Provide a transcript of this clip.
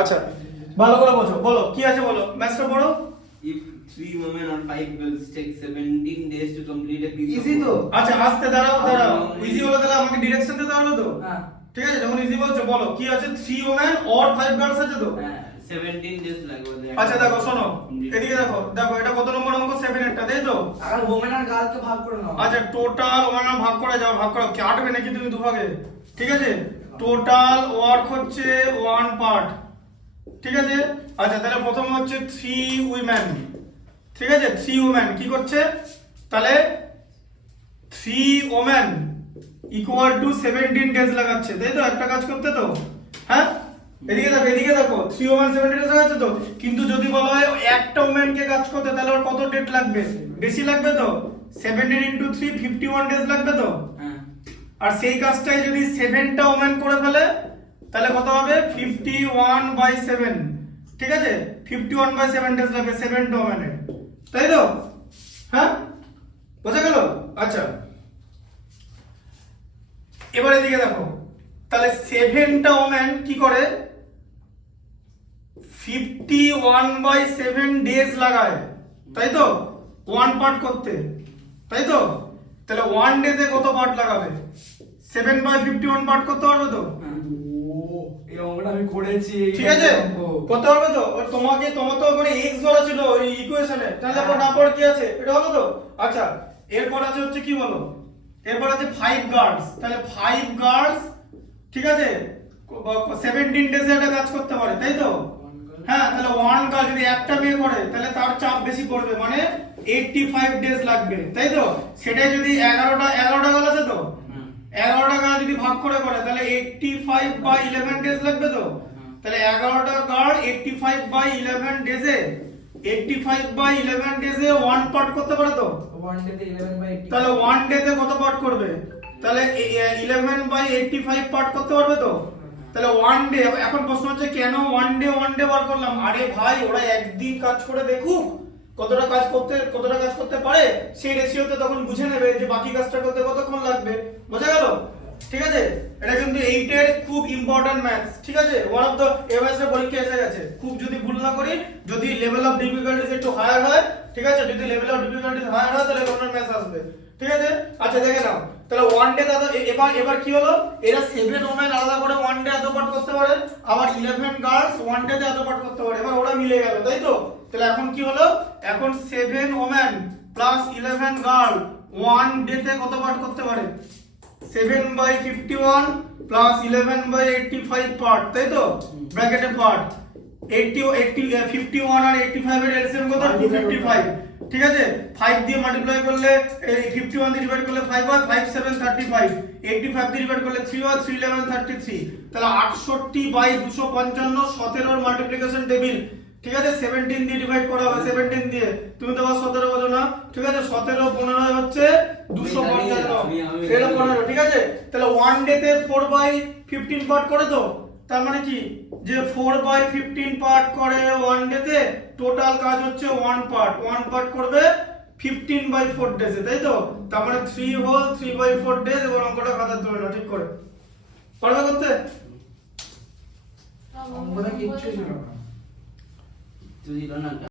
আচ্ছা ভালো করে বোঝো, বলো কি আছে বলো, ম্যাথটা পড়ো। If 3 women or 5 girls take 17 days to complete a piece easy of তো। work. আচ্ছা আস্তে দাঁড়াও দাঁড়াও, ইজি হলো তাহলে আমাকে ডিরেকশন দিতে হবে তো। হ্যাঁ ঠিক আছে, যখন ইজি বলছো বলো কি আছে, 3 women or 5 girls আছে তো। 17 days লাগবে। আচ্ছা দেখো শোনো, এদিকে দেখো, দেখো এটা কত নম্বর অঙ্ক, 7 একটা, তাই তো। আর ওমেন আর গার্লকে ভাগ করে নাও। আচ্ছা টোটাল ওয়ান ভাগ করে যাও, ভাগ করো, কাটবে নাকি তুমি দুভাগে? ঠিক আছে, টোটাল ওয়ার্ক হচ্ছে 1 পার্ট। ঠিক আছে, আচ্ছা তাহলে প্রথমে হচ্ছে 3 উইমেন। ঠিক আছে, 3 উইমেন কি করছে তাহলে, 3 ওমেন ইকুয়াল টু 17 ডেজ লাগাচ্ছে, তাই তো একটা কাজ করতে তো। হ্যাঁ এদিকে দেখো, এদিকে দেখো, 3 ওমেন 17 ডেজ লাগাচ্ছে তো। কিন্তু যদি বলা হয় একটা ওমেনকে কাজ করতে, তাহলে ওর কত ডেট লাগবে? বেশি লাগবে তো, 17 ইনটু 3 51 ডেজ লাগবে তো। আর সেই কাজটাই যদি 7টা ওমেন করে ফেলে তাহলে কত হবে, 51/7। ঠিক আছে, 51/7 ডেজ লাগবে 7টা ওমেনের, তাই তো। হ্যাঁ বোঝা গেল। আচ্ছা এবার এদিকে দেখো, তাহলে 7টা ওমেন কি করে 51/7 ডেজ লাগায়, তাই তো, 1 পার্ট করতে, তাই তো। তাহলে 1 ডেতে কত পার্ট লাগাবে? 7/51 পার্ট করতে পারবে তো। এই অঙ্কটা আমি করেছি। ঠিক আছে, করতে পারবে তো। তোমার তো মানে x ধরা ছিল এই ইকুয়েশনে, তাহলে পর না পড়ে কি আছে, এটা হলো তো। আচ্ছা এরপর আছে হচ্ছে কি বলো, এরপর আছে 5 গার্লস, তাহলে 5 গার্লস ঠিক আছে 17 ডেজে একটা কাজ করতে পারে, তাই তো। হ্যাঁ তাহলে 1 গার্ল যদি একটা মেয়ে করে তাহলে তার চাপ বেশি পড়বে, মানে 85 ডেজ লাগবে, তাই তো। সেটাই যদি 11টা গার্ল আছে তো, 11টা গার্ল যদি ভাগ করে তাহলে 85/11 ডেজ লাগবে তো। তাহলে 11টা গার্ল 85/11 ডেজে 85/11 ডেজে 1 পার্ট করতে পারে তো। 1 ডেতে 11/80। তাহলে 1 ডেতে কত পার্ট করবে? তাহলে 11/85 পার্ট করতে পারবে তো। তাহলে 1 ডে, এখন প্রশ্ন হচ্ছে কেন 1 ডে বার করলাম? আরে ভাই ওরা একদিন কাজ করে দেখুক কতটা কাজ করতে পারে, সেই রেশিওতে তখন বুঝে নেবে যে বাকি কাজটা করতে কতক্ষণ লাগবে। বোঝা গেল? ঠিক আছে, এটা কিন্তু 8 এর খুব ইম্পর্টেন্ট ম্যাথস। ঠিক আছে, ওয়ান অফ দ্য এমএস এর পরীক্ষা এসে গেছে, খুব যদি ভুল না করি, যদি লেভেল অফ ডিফিকাল্টিস একটু হায়ার হয়, ঠিক আছে, যদি লেভেল অফ ডিফিকাল্টিস হায়ার হয় তাহলে কোন ম্যাথস আসবে। ঠিক আছে, আচ্ছা দেখে নাও, তাহলে 1 ডে দাদা এবার কি হলো, এরা 7 ওমেন আলাদা করে 1 ডে এত পার্ট করতে পারে, আবার 11 গার্লস 1 ডে তে এত পার্ট করতে পারে, এবার ওরা মিলে গেল, তাই তো। তাহলে এখন কি হলো, এখন 7 ওমেন প্লাস 11 গার্ল 1 ডে তে কত পার্ট করতে পারে? 7/51 প্লাস 11/85 পার্ট, তাই তো, ব্র্যাকেটে পার্ট। 51 আর 85 এর এলসিএম কত? 255। ঠিক আছে, 5 দিয়ে মাল্টিপ্লাই করলে 51 দিয়ে ডিভাইড করলে 5 হয়, 5 7 35, 85 দিয়ে ডিভাইড করলে 3 হয়, 3 11 33। তাহলে 68/255 17 এর মাল্টিপ্লিকেশন টেবিল। ঠিক আছে, 17 দিয়ে ডিভাইড করা হবে, 17 দিয়ে, তুমি তো 17 বোঝো না। ঠিক আছে, 17 15 হচ্ছে 255, এটা 15। ঠিক আছে, তাহলে 1 ডে তে 4/15 পার্ট করে তো, তার মানে কি যে 4/15 পার্ট করে 1 ডে তে, টোটাল কাজ হচ্ছে 1 পার্ট করবে 15/4 ডেজে, তাই তো। তার মানে 3/4 ডেজ। এবং অঙ্কটা খাতায় তুলে নাও ঠিক করে, পারবে করতে? অঙ্কটা কিচ্ছু ছিল না। তুই না